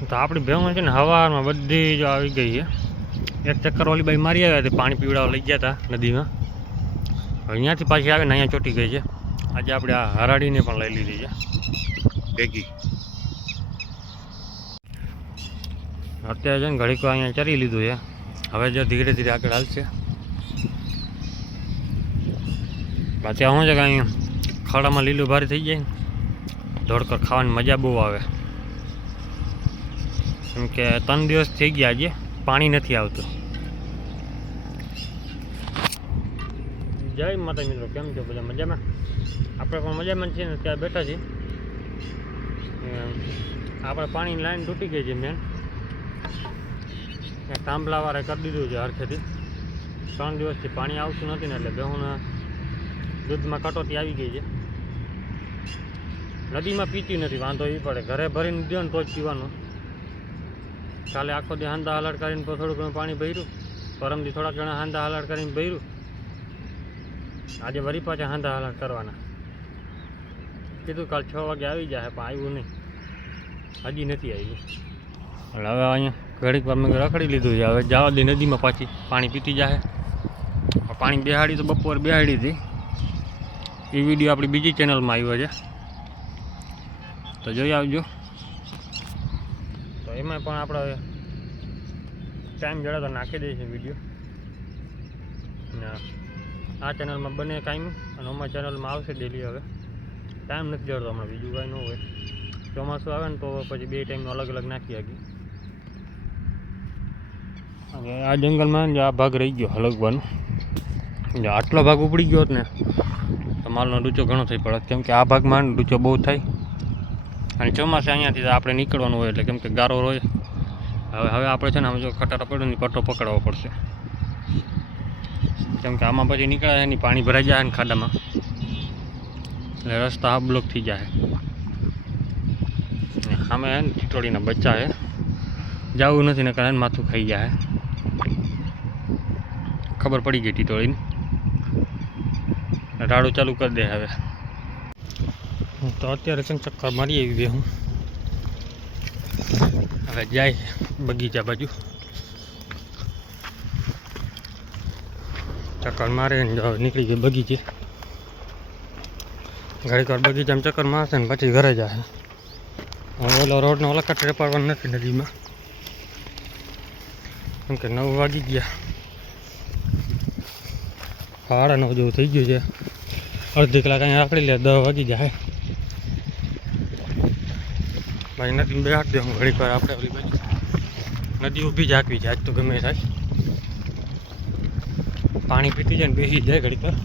તો આપણી ભેગું છે ને હવારમાં બધી જો આવી ગઈ છે. એક ચક્કર ઓલી બાઈ મારી આવ્યા હતી, પાણી પીવડાવવા લઈ ગયા હતા નદીમાં. અહીંયાથી પાછી આવીને અહીંયા ચોટી ગઈ છે. આજે આપણે આ હરાડીને પણ લઈ લીધી છે ભેગી. અત્યારે છે ને ઘડીક અહીંયા ચરી લીધું છે. હવે જો ધીરે ધીરે આગળ હાલશે. પાછી શું છે કે અહીંયા ખાડામાં લીલું ભારી થઈ જાય ને ધોળકર ખાવાની મજા બહુ આવે. કેમ કે 3 દિવસ થઈ ગયા આજે પાણી નથી આવતું. જય માતા મિત્રો, કેમ છો બધા મજામાં? આપણે પણ મજામાં છીએ ને ત્યાં બેઠા છીએ. આપણે પાણીની લાઈન તૂટી ગઈ છે મેન. થાંભલાવાળા કરી દીધું છે હરખેથી. 3 દિવસથી પાણી આવતું નથી ને એટલે બેહુના દૂધમાં કટોતી આવી ગઈ છે. નદીમાં પીતી નથી, વાંધો એ પડે. ઘરે ભરીને દો ને તો જ પીવાનું. કાલે આખો દી હાંદા હલાડ કરીને થોડું ઘણું પાણી ભર્યું. પરમથી થોડાક ઘણા હાંદા હલાડ કરીને ભર્યું. આજે વરી પાછા હાંદા હલાડ કરવાના કીધું. કાલ 6 વાગે આવી જાય પણ આવ્યું નહીં, હજી નથી આવ્યું. એટલે હવે અહીંયા ઘડીક વાર મેં રખડી લીધું છે. હવે જવા દે નદીમાં પાછી પાણી પીતી જાય. પાણી બેહાડી તો બપોર બેહાડી હતી. એ વિડીયો આપણી બીજી ચેનલમાં આવ્યો છે, તો જોઈ આવજો. તો એમાં પણ આપણે ટાઈમ જડે તો નાખી દઈશું વિડીયો. આ ચેનલમાં બને કાંઈ અને અમારી ચેનલમાં આવશે ડેલી. હવે ટાઈમ નથી જડતો હમણાં, બીજું કાંઈ ન હોય. ચોમાસું આવે ને તો પછી 2 ટાઈમનું અલગ અલગ નાખી શકીએ. હવે આ જંગલમાં આ ભાગ રહી ગયો હલકવાનો. જો આટલો ભાગ ઉપડી ગયો ને તો માલનો ડૂચો ઘણો થઈ પડે. કેમ કે આ ભાગમાં ડૂચો બહુ થાય અને ચોમાસે અહીંયાથી આપણે નીકળવાનું હોય એટલે કેમ કે ગારો હોય. હવે આપણે છે ને આમ જો ખટારો પડ્યો ને પટ્ટો પકડવો પડશે. કેમ કે આમાં પછી નીકળાય નહીં, પાણી ભરાઈ જાય ને ખાડામાં એટલે રસ્તા હા બ્લોક થઈ જાય. સામે હે ને ટીટોળીના બચ્ચા છે, જવું નથી ને કારણ માથું ખાઈ જાય. ખબર પડી ગઈ ટીટોળીની, રાડું ચાલુ કરી દે. હવે તો અત્યારે છે ને ચક્કર મારી આવી બે હું. હવે જાય બગીચા બાજુ ચક્કર મારે ને નીકળી ગઈ બગીચે. ઘડીક વાર બગીચામાં ચક્કર મારશે ને પછી ઘરે જાય. ઓલો રોડનો ઓલા કટરે પાડવાનો નથી નદીમાં, કેમ કે 9 વાગી ગયા. 9:30 જેવું થઈ ગયું છે. અડધી કલાક અહીંયા રાખડી લે, 10 વાગી જાય. ભાઈ નદીમાં બેહાડી દે હું ઘડીક વાર. આપણે ઓલી બાજુ નદી ઊભી જ હાંકવી જાય. આજ તો ગમે થાય પાણી પીતી જાય ને બેસી જાય ઘડીક વાર.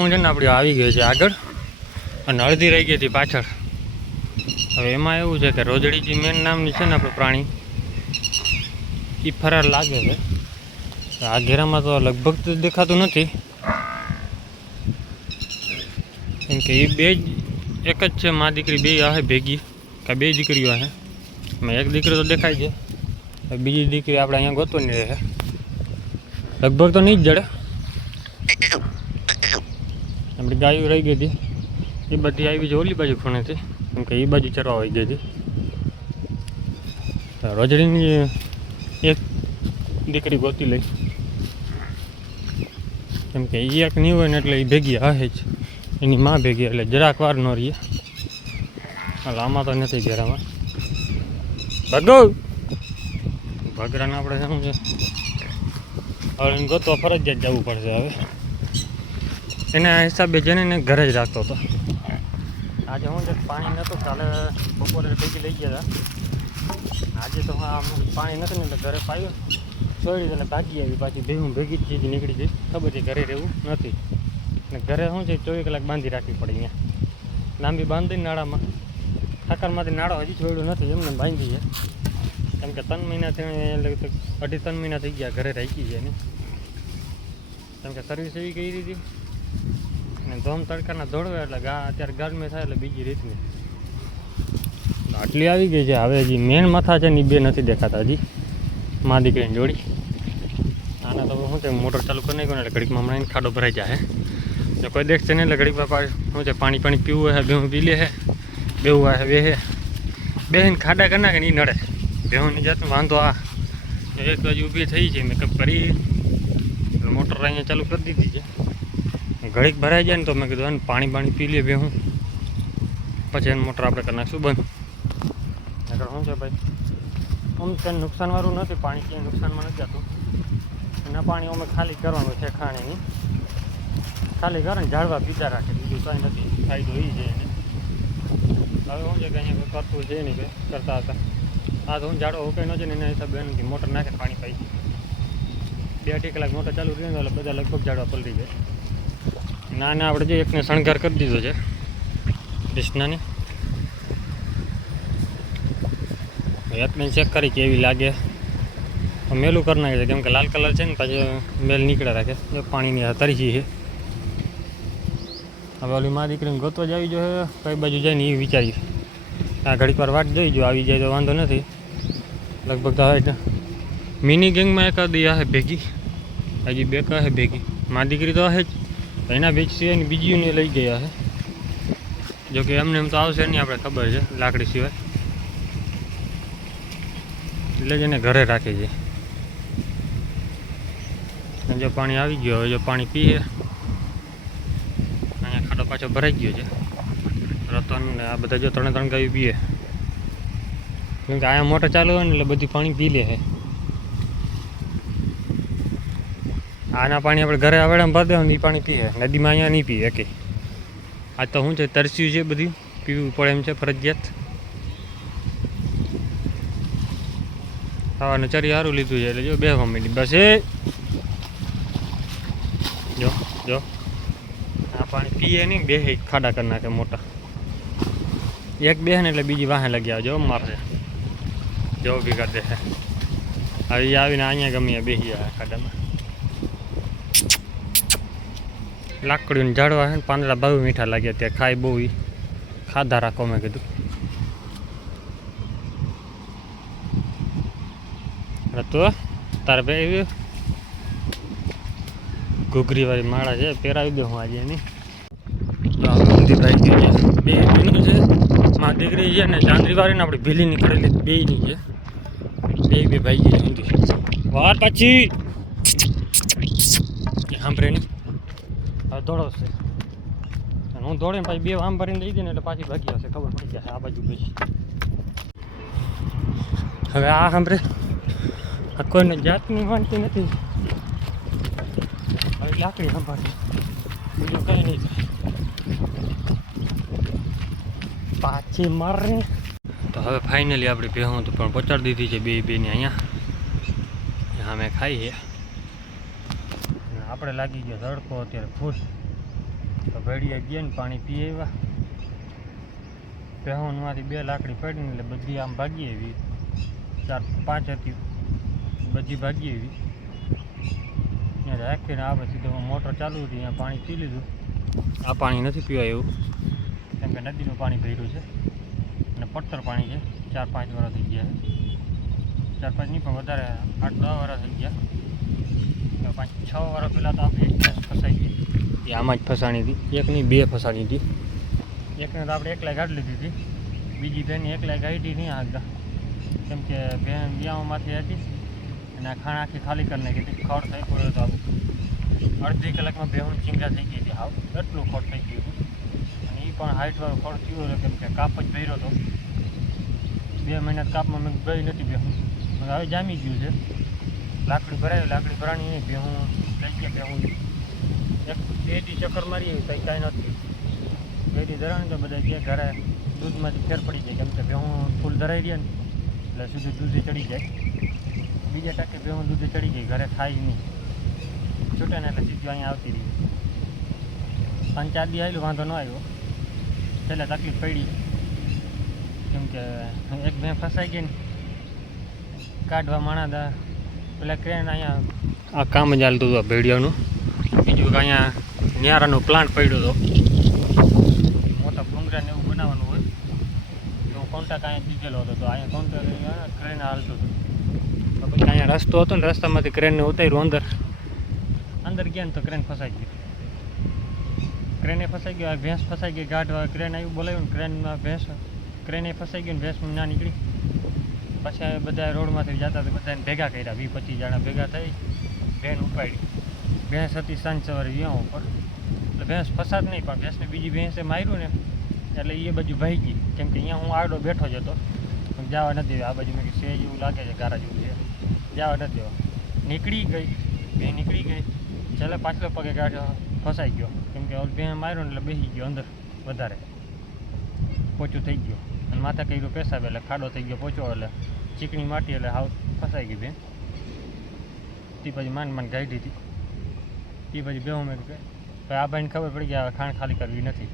હું છે ને આપણી આવી ગઈ છે આગળ અને અડધી રહી ગઈ હતી પાછળ. હવે એમાં એવું છે કે રોજડીજી મેન નામની છે ને આપણે પ્રાણી, એ ફરાર લાગે છે. આ ઘેરામાં તો લગભગ તો દેખાતું નથી, કેમ કે એ બે જ એક જ છે. મા દીકરી બે હશે ભેગી, કે 2 દીકરીઓ હશે. એમાં એક દીકરી તો દેખાય છે, બીજી દીકરી આપણે અહીંયા ગોતવાની રહે. લગભગ તો નહીં જ જડે. આપણી ગાયો રહી ગઈ હતી એ બધી આવી છે ઓલી બાજુ ખૂણેથી, કેમ કે એ બાજુ ચરવા આવી ગઈ હતી. રોજડીની એક દીકરી ગોતી લઈ, કેમ કે એ એક નહીં હોય ને એટલે એ ભેગી હશે જ. એની માં ભેગી એટલે જરાક વાર ન રહીએ. એટલે આમાં તો નથી ઘેરામાં. ભગરાને આપણે શું છે હવે ગોતવા ફરજિયાત જવું પડશે. હવે એના હિસાબે જેને એને ઘરે જ રાખતો હતો. આજે શું છે પાણી નહોતું, કાલે બપોરે ભેગી લઈ ગયા હતા. આજે તો આમ પાણી નથી ને એટલે ઘરે પાયું છોડી એટલે ભાગી આવી. પાછી ભેગી જ ચીજ નીકળી ગઈ. ખબર છે ઘરે રહેવું નથી ને ઘરે શું છે 24 કલાક બાંધી રાખવી પડે. અહીંયા લાંબી બાંધીને નાળામાં ઠાકરમાંથી નાળો હજી છોડ્યું નથી, એમને બાંધી છે. કેમ કે 3 મહિનાથી એટલે 2.5-3 મહિના થઈ ગયા ઘરે રાખી છે એની. કેમ કે સર્વિસ એવી કરી હતી અને ધોમ તડકાના દોડવે એટલે અત્યારે ગરમી થાય એટલે બીજી રીતની આટલી આવી ગઈ છે. હવે હજી મેન માથા છે ને એ 2 નથી દેખાતા હજી, મા દીકરીની જોડી. આને તો શું છે મોટર ચાલુ કરી નાખ્યું ને એટલે ઘડીકમાં હમણાં ખાડો ભરાઈ જાય. જો કોઈ દેખશે નહીં એટલે ઘડીકમાં શું છે પાણી પીવું હે, બેવું પી લે હે, બેવું આવે બે હે બેન ખાડા કરી નાખે ને એ નડે. બેહુની જાતનો વાંધો આ એક બાજુ ઊભી થઈ છે, મેકઅપ કરી મોટર અહીંયા ચાલુ કરી દીધી છે. ઘડીક ભરાઈ જાય ને તો મેં કીધું પાણી પી લે બેહું, પછી એને મોટર આપણે કરી નાખશું બંધ. આગળ શું છે ભાઈ, આમ ત્યાં નુકસાનવાળું નથી, પાણી ક્યાંય નુકસાનમાં નથી જતું. એના પાણી અમે ખાલી કરવાનું છે, ખાણીની ખાલી કરે ને ઝાડવા પીતા રાખે, બીજું કાંઈ નથી. ફાયદો એ છે એને. હવે શું છે કે અહીંયા કોઈ કરતું છે નહીં, કંઈ કરતા હતા. આ તો હું ઝાડો ઉકાઈ ન છે ને એના હિસાબે એનાથી મોટર નાખે પાણી પાઈ 2-2 કલાક મોટર ચાલુ રહી એટલે બધા લગભગ ઝાડવા પલટી જાય. ના આપણે જે એકને શણગાર કરી દીધો છે કૃષ્ણને, એકને ચેક કરી કેવી લાગે. મેલું કરી નાખે છે કેમ કે લાલ કલર છે ને, પછી મેલ નીકળે રાખે. પાણીની તરી છે. હવે ઓલી મા દીકરીને ગોતવા જ આવી જોઈએ, કઈ બાજુ જાય ને એ વિચારીએ. આ ઘડીક વાર વાટ જોઈ જો, આવી જાય તો વાંધો નથી. લગભગ તો હવે મિની ગેંગમાં એકાદી આવે ભેગી, હજી 2 કહે ભેગી. મા દીકરી તો આવે જ, એના બીજ સિવાયની બીજીને લઈ ગયા છે. જોકે એમને એમ તો આવશે નહીં, આપણે ખબર છે, લાકડી સિવાય. એટલે જ એને ઘરે રાખે છે. જો પાણી આવી ગયો, હવે જો પાણી પીએ. અહીંયા ખાડો પાછો ભરાઈ ગયો છે. રતન ને આ બધા જો 3 ગાયું પીએ, કેમ કે અહીંયા મોટર ચાલુ હોય ને એટલે બધી પાણી પી લે છે. આના પાણી આપણે ઘરે આવેડામાં ભરી દેવાનું, એ પાણી પીએ. નદીમાં અહીંયા નહીં પીએ એકે. આ તો શું છે, તરસ્યું છે, બધું પીવું પડે એમ છે ફરજિયાત. ખાવાનું ચરી સારું લીધું છે એટલે જો બેહવા માંડી બસ. એ જો આ પાણી પીએ નહીં, બે ખાડા કરી નાખે મોટા. એક બે ને એટલે બીજી વાહે લગી આવે, જો મારશે, જો ઊભી કરી દે. હવે આવીને અહીંયા ગમે બેસી જાય ખાડામાં. લાકડીને ઝાડવા છે ને, પાંદડા બહુ મીઠા લાગ્યા. ત્યાં ખાઈ બહુ ખાધા રાખો મેં કીધું. તો તારે ભાઈ ઘૂઘરીવાળી માળા છે, પહેરાવી દઉં હું આજે એની. ઊંધી ભાઈ ગયું છે, 2 દીનું છે. માં દીકરી છે ને ચાંદરીવાળીને આપણી ભીલી નીકળેલી 2ની છે. 2 ભાઈ ગઈ ઊંધી વાર પછી સાંભળે નહીં. હવે દોડો છે અને હું દોડે ને પછી 2 આમ ભરીને લઈ દે ને એટલે પાછી ભાગી આવશે, ખબર પડી જશે આ બાજુ પછી. હવે આ સાંભળે, આ કોઈને જાતની વાંચતી નથી. હવે લાકડી સંભાળી, બીજું કંઈ નહીં થાય. પાછી મારે તો હવે ફાઇનલી આપણે ભેહું તો પણ પહોંચાડી દીધી છે 2 ને અહીંયા અમે ખાઈએ. આપણે લાગી ગયો તડકો અત્યારે ફૂલ. તો ભેડીએ ગયા ને પાણી પીએ એવા. ભેહુંમાંથી 2 લાકડી પડીને એટલે બધી આમ ભાગી એવી, 4-5 હતી, બધી ભાગી એવી. ત્યાં રાખીને આવે સીધો મોટર ચાલુ હતી, અહીંયા પાણી પી લીધું. આ પાણી નથી પીવાય એવું, કેમ કે નદીનું પાણી ભર્યું છે અને પડતર પાણી છે. 4-5 વર્ષ થઈ ગયા છે, 4-5 નહીં પણ વધારે 8-10 વર્ષ થઈ ગયા. 5-6 વર્ષ પહેલાં તો આપણે એક ફસાઈ ગઈ, એ આમાં જ ફસાણી હતી. 1 નહીં 2 ફસાણી હતી. એકને તો આપણે એકલા ગાડી લીધી હતી, બીજી બેન એકલા ગાડી નહીં આગળ, કેમ કે બેન વ્યાઓમાંથી હતી અને આ ખાણ આખી ખાલી કરી નાખી હતી. ખડ થઈ પડ્યો હતો, અડધી કલાકમાં બેહું ચીંગા થઈ ગઈ હતી. હાવ એટલું ખડ થઈ ગયું હતું. અને એ પણ હાઇટવાળો ખડ થયું હતો, કેમ કે કાપ જ ભર્યો હતો. 2 મહિના કાપમાં મેં ગઈ નથી બેહું. હવે જામી ગયું છે. લાકડી ભરાવી, લાકડી ભરાણી નહીં, બેહું લઈ ગયા. બેહું 1-2 ચક્કર મારી તો કાંઈ નથી. 2 ધરાણી તો બધા જે ઘરે દૂધમાંથી ફેર પડી જાય, કેમ કે બેહું ફૂલ ધરાઈ રહ્યા ને એટલે સીધું દૂધે ચડી જાય. બીજા ટકે બેહું દૂધે ચડી ગઈ, ઘરે ખાઈ નહીં, છૂટે ને એટલે સીધું અહીંયા આવતી રહી. 5-4 દી આવેલું, વાંધો ન આવ્યો. છેલ્લે તકલીફ પડી, કેમ કે એક ભેં ફસાઈ ગઈ ને, કાઢવા માણા હતા. પેલા ક્રેન અહીંયા આ કામ જ ચાલતું હતું ભેડિયાનું. બીજું કે અહીંયા ન્યારાનો પ્લાન્ટ પડ્યો હતો, મોટા ભૂંગરાને એવું બનાવવાનું હોય તો કોન્ટ્રાક્ટ અહીંયા દીધેલો હતો. તો અહીંયા કોન્ટ્રાક્ટ ક્રેન હાલતું હતું. તો પછી અહીંયા રસ્તો હતો ને, રસ્તામાંથી ક્રેનને ઉતાર્યું અંદર ગયા ને તો ક્રેન ફસાઈ ગયું. ક્રેને ફસાઈ ગયો, આ ભેંસ ફસાઈ ગઈ ગાઢવા. ક્રેન આવ્યું, બોલાવ્યું ને ક્રેનમાં ભેંસ ક્રેને ફસાઈ ગયું ને ભેંસ ના નીકળી. પછી બધા રોડમાંથી જતા તો બધાને ભેગા કર્યા, 20-25 જણા ભેગા થઈ ભેંસ ઉપાડી. ભેંસ હતી સાંજ સવારે વ્યાં ઉપર, એટલે ભેંસ ફસાત નહીં, પણ ભેંસને બીજી ભેંસે માર્યું ને એટલે એ બાજુ ભાઈ ગઈ. કેમ કે અહીંયા હું આડો બેઠો જ હતો, જવા નથી દેવા. આ બાજુ મેં સેજ એવું લાગે છે, ગારા જેવું છે, જવા નથી દેવા. નીકળી ગઈ ભેં, નીકળી ગઈ. છેલ્લે પાછલો પગે ગાઢો ફસાઈ ગયો, કેમ કે ભેં માર્યો ને એટલે બેસી ગયો અંદર, વધારે પોચું થઈ ગયું અને માથે કર્યું પેશાબ એટલે ખાડો થઈ ગયો પોચો, એટલે ચીકણી માટી એટલે હાવ ફસાઈ ગઈ ભેં. તે પછી માંડ ગાઢી હતી. એ પછી બેહું મેં કે આ ભાઈને ખબર પડી કે હવે ખાણ ખાલી કરવી નથી.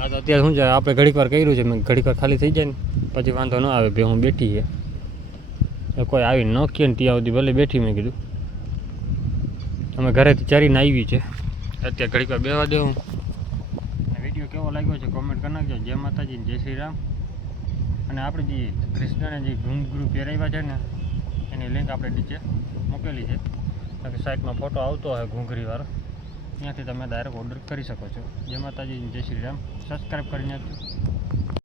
આ તો અત્યારે શું છે, આપણે ઘડીક વાર કર્યું છે, મેં ઘડીક વાર ખાલી થઈ જાય ને પછી વાંધો ન આવે. બે હું બેઠી છે, કોઈ આવી ન કહે ને ત્યાં સુધી ભલે બેઠી. મેં કીધું અમે ઘરેથી ચરીને આવી છે, અત્યારે ઘડીક વાર બેવા દેવું. વિડીયો કેવો લાગ્યો છે કોમેન્ટ કરી નાખજો. જય માતાજી, જય શ્રી રામ. અને આપણે જે કૃષ્ણને જે ઘૂંઘરું પહેરાવ્યા છે ને એની લિંક આપણે નીચે મૂકેલી છે, કે સાઈડમાં ફોટો આવતો હોય ઘૂંઘરીવાળો, ત્યાંથી તમે ડાયરેક્ટ ઓર્ડર કરી શકો છો. જય માતાજી, જય શ્રી રામ. સબસ્ક્રાઈબ કરી નાખજો.